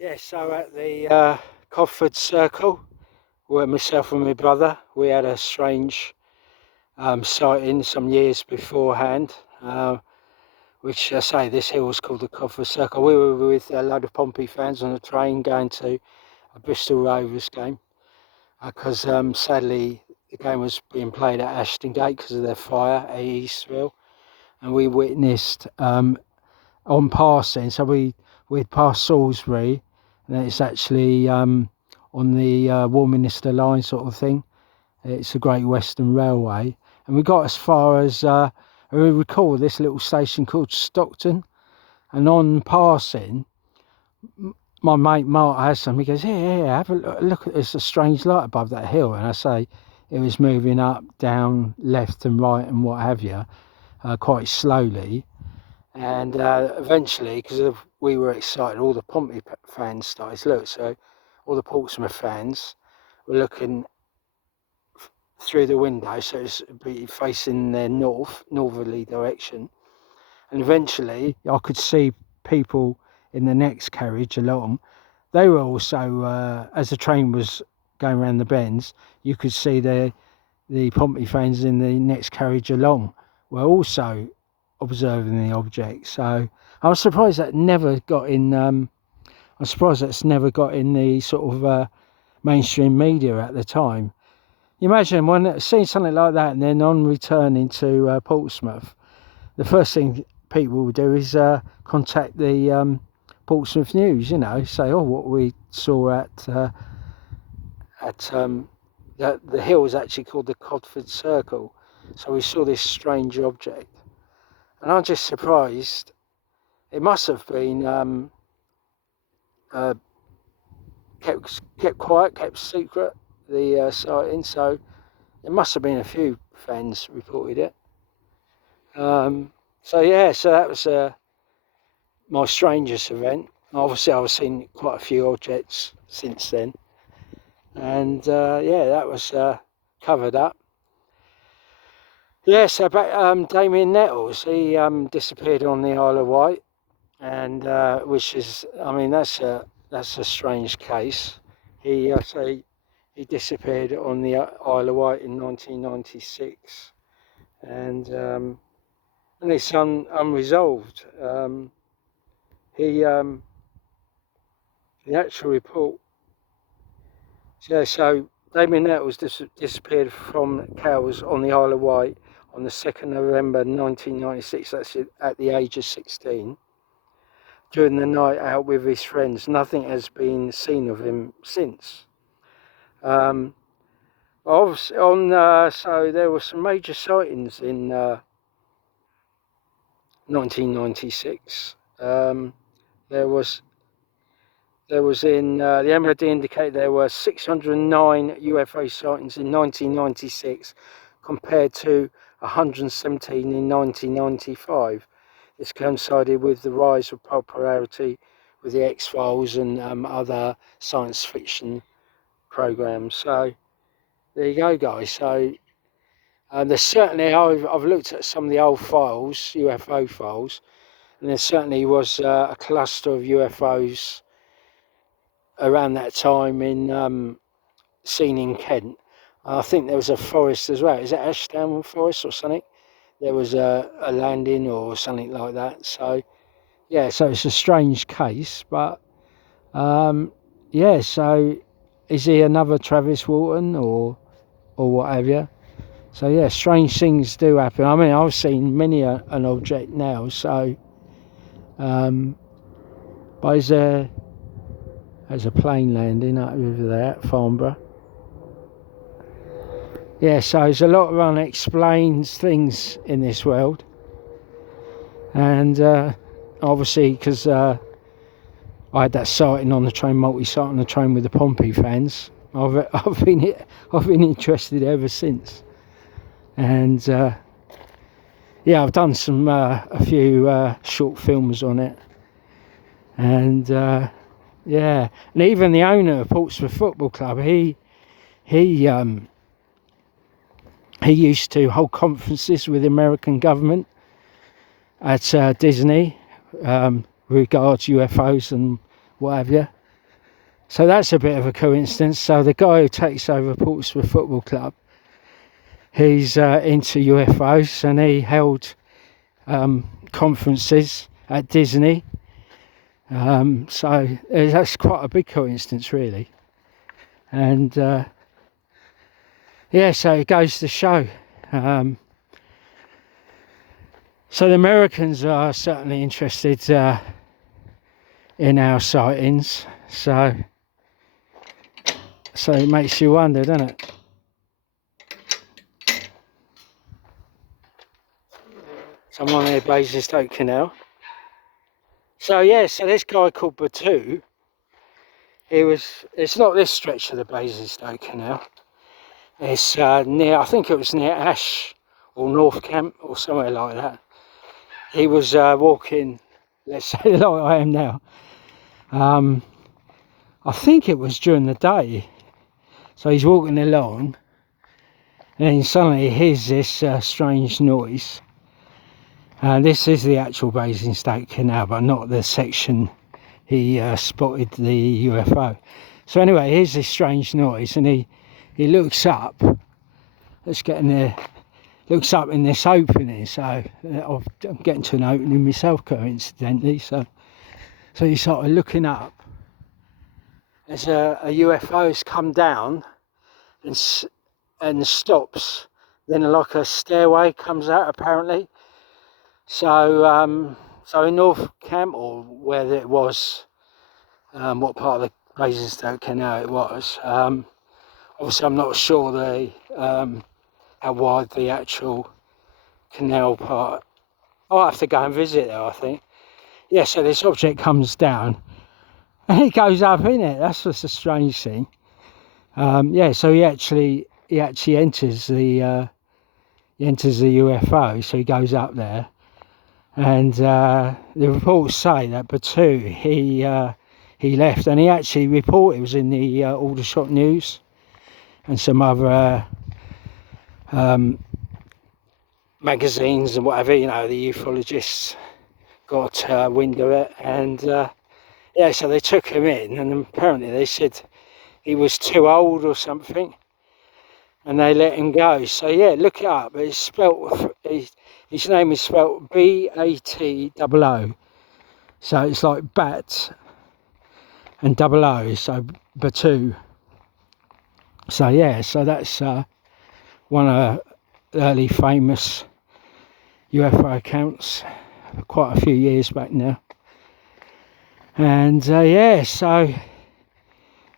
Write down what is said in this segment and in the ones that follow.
Yeah, so at the Codford Circle, where myself and my brother, we had a strange sighting some years beforehand, which I say this hill was called the Codford Circle. We were with a load of Pompey fans on a train going to a Bristol Rovers game, because sadly the game was being played at Ashton Gate because of their fire at Eastville, and we witnessed on passing, so we'd passed Salisbury, and it's actually on the Warminister line sort of thing. It's a Great Western Railway, and we got as far as I recall this little station called Stockton, and on passing, my mate Mark Hanson, he goes, yeah, have a look at this, a strange light above that hill, and I say it was moving up, down, left and right and what have you, quite slowly. And eventually, because we were excited, all the Pompey fans started to look. So all the Portsmouth fans were looking through the window, so it's be facing their northerly direction. And eventually, I could see people in the next carriage along. They were also, as the train was going around the bends, you could see the Pompey fans in the next carriage along were also observing the object. So I was surprised that never got in. I'm surprised that's never got in the sort of mainstream media at the time. You imagine when seeing something like that, and then on returning to Portsmouth, the first thing people would do is contact the Portsmouth News. You know, say, oh, what we saw at the hill is actually called the Codford Circle. So we saw this strange object. And I'm just surprised. It must have been kept quiet, kept secret, the sighting. So it must have been a few fans reported it. So yeah, so that was my strangest event. Obviously, I've seen quite a few objects since then, and yeah, that was covered up. Yeah, so back, Damien Nettles, he disappeared on the Isle of Wight, and which is, I mean, that's a strange case. He disappeared on the Isle of Wight in 1996, and it's unresolved. The actual report. Yeah, so Damien Nettles disappeared from Cowes on the Isle of Wight on the 2nd November 1996, that's at the age of 16. During the night out with his friends, nothing has been seen of him since. So there were some major sightings in 1996. There was in the MOD indicated there were 609 UFO sightings in 1996 compared to 117 in 1995. This coincided with the rise of popularity with the X-Files and other science fiction programs. So there you go, guys. So there's certainly, I've looked at some of the old files, UFO files, and there certainly was a cluster of UFOs around that time seen in Kent. I think there was a forest as well. Is it Ashdown Forest or something? There was a landing or something like that. So yeah, so it's a strange case, but yeah. So is he another Travis Walton or what have you? So yeah, strange things do happen. I mean, I've seen many an object now. So, but there's a plane landing over there at Farnborough. Yeah, so there's a lot of unexplained things in this world, and obviously because I had that sighting on the train, multi-sight on the train with the Pompey fans, I've been interested ever since, and yeah, I've done some a few short films on it, and yeah, and even the owner of Portsmouth Football Club, he used to hold conferences with the American government at Disney regards UFOs and what have you. So that's a bit of a coincidence. So the guy who takes over Portsmouth Football Club, he's into UFOs, and he held conferences at Disney. So that's quite a big coincidence, really. And yeah, so it goes to show. So the Americans are certainly interested in our sightings. So it makes you wonder, doesn't it? So I'm on the Basingstoke Canal. So yeah, so this guy called Batu, it's not this stretch of the Basingstoke Canal. It's near, I think it was near Ash or North Camp or somewhere like that. He was walking, let's say like I am now. I think it was during the day. So he's walking along, and then suddenly he hears this strange noise. This is the actual Basingstoke Canal, but not the section he spotted the UFO. So anyway, here's this strange noise, and he looks up. Let's get in there. Looks up in this opening. So I'm getting to an opening myself, coincidentally. So he's sort of looking up. As a UFO's come down and stops. Then like a stairway comes out apparently. So in North Camp, or where it was, what part of the Basingstoke Canal it was. Obviously I'm not sure how wide the actual canal part. I'll have to go and visit there, I think. Yeah, so this object comes down and it goes up in it. That's just a strange thing. Yeah, so he actually enters the UFO. So he goes up there, and the reports say that Batu he left, and he actually reported, it was in the Aldershot News and some other magazines and whatever. You know, the ufologists got wind of it, and yeah, so they took him in, and apparently they said he was too old or something, and they let him go. So yeah, look it up. It's spelt, his name is spelt B-A-T-O-O. So it's like bat and double O, so Batu. So yeah, so that's one of the early famous UFO accounts, quite a few years back now. And yeah, so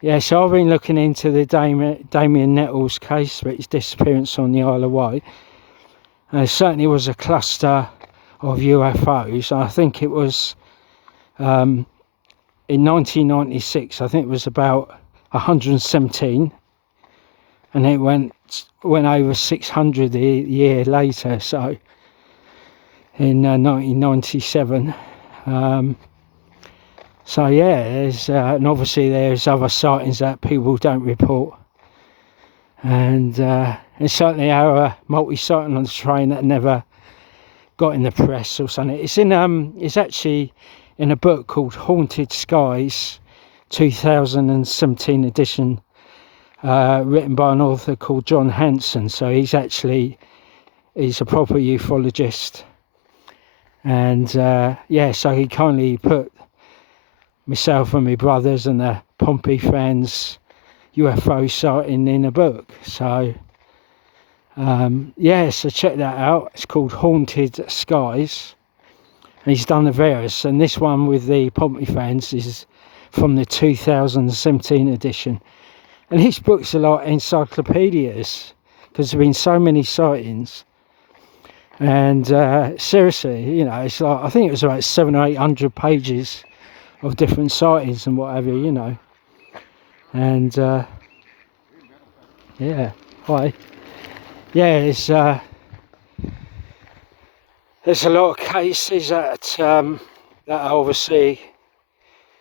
I've been looking into the Damien Nettles case, but his disappearance on the Isle of Wight. And there certainly was a cluster of UFOs. I think it was in 1996. I think it was about 117, and it went over 600 a year later. So in 1997. So yeah, and obviously there's other sightings that people don't report, and certainly our multi-sighting on the train that never got in the press or something. It's actually in a book called Haunted Skies, 2017 edition, written by an author called John Hanson. So he's a proper ufologist, and yeah, so he kindly put myself and my brothers and the Pompey fans UFO sighting in a book. So yeah, so check that out. It's called Haunted Skies, and he's done the various, and this one with the Pompey fans is from the 2017 edition. And his books are like encyclopedias, because there have been so many sightings. And seriously, you know, it's like, I think it was about 700 or 800 pages of different sightings and whatever, you know. And yeah, hi. Yeah, there's a lot of cases that are obviously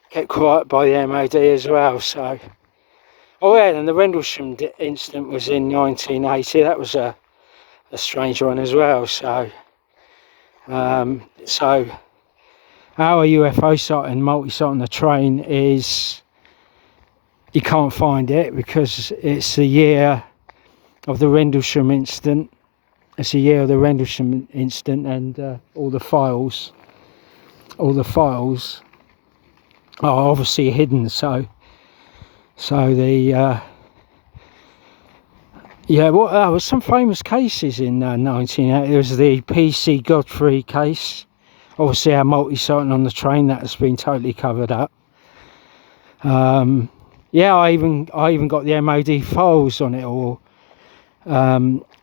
kept quiet by the MOD as well. So, oh yeah, and the Rendlesham incident was in 1980. That was a strange one as well. So our UFO sighting, multi-sight on the train, is you can't find it because it's the year of the Rendlesham incident. It's the year of the Rendlesham incident, and all the files are obviously hidden. So the yeah, well, there was some famous cases in 1980. There was the PC Godfrey case. Obviously, our multi-sighting on the train that has been totally covered up. Yeah, I even got the MOD files on it all.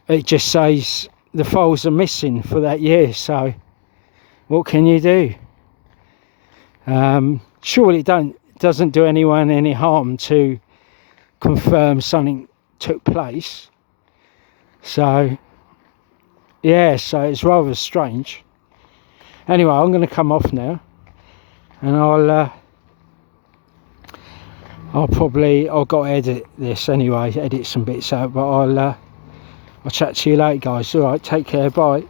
It just says the files are missing for that year. So, what can you do? Surely it doesn't do anyone any harm to confirm something took place. So, yeah, so it's rather strange. Anyway, I'm going to come off now, and I'll got to edit this anyway, edit some bits out, but I'll chat to you later, guys. All right, take care, bye.